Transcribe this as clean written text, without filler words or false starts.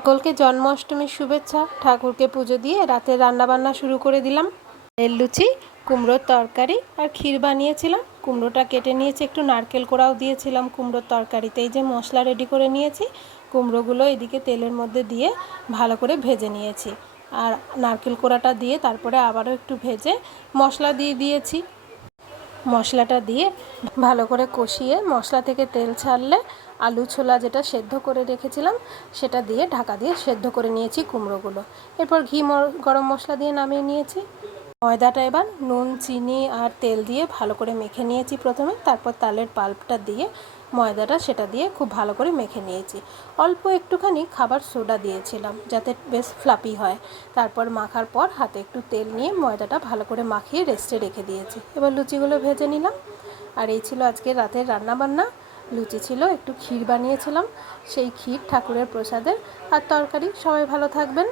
সকলকে জন্মাষ্টমীর শুভেচ্ছা। ঠাকুরকে পুজো দিয়ে রাতের রান্নাবান্না শুরু করে দিলাম। এর লুচি, কুমড়োর তরকারি আর ক্ষীর বানিয়েছিলাম। কুমড়োটা কেটে নিয়েছি, একটু নারকেল কোড়াও দিয়েছিলাম কুমড়োর তরকারিতে। এই যে মশলা রেডি করে নিয়েছি, কুমড়োগুলো এদিকে তেলের মধ্যে দিয়ে ভালো করে ভেজে নিয়েছি। আর নারকেল কোড়াটা দিয়ে তারপরে আবারও একটু ভেজে মশলা দিয়ে দিয়েছি। মশলাটা দিয়ে ভালো করে কষিয়ে মশলা থেকে তেল ছাড়লে আলু ছোলা যেটা সেদ্ধ করে রেখেছিলাম সেটা দিয়ে ঢাকা দিয়ে সেদ্ধ করে নিয়েছি কুমড়োগুলো। এরপর ঘি গরম মশলা দিয়ে নামিয়ে নিয়েছি। ময়দাটা এবার নুন চিনি আর তেল দিয়ে ভালো করে মেখে নিয়েছি প্রথমে, তারপর তালের পাল্পটা দিয়ে ময়দাটা সেটা দিয়ে খুব ভালো করে মেখে নিয়েছি। অল্প একটুখানি খাবার সোডা দিয়েছিলাম যাতে বেশ ফ্লাপি হয়। তারপর মাখার পর হাতে একটু তেল নিয়ে ময়দাটা ভালো করে মাখিয়ে রেস্টে রেখে দিয়েছি। এবার লুচিগুলো ভেজে নিলাম। আর এই ছিল আজকে রাতের রান্নাবান্না। লুচি ছিল, একটু ক্ষীর বানিয়েছিলাম, সেই ক্ষীর ঠাকুরের প্রসাদের, আর তরকারি। সবাই ভালো থাকবেন।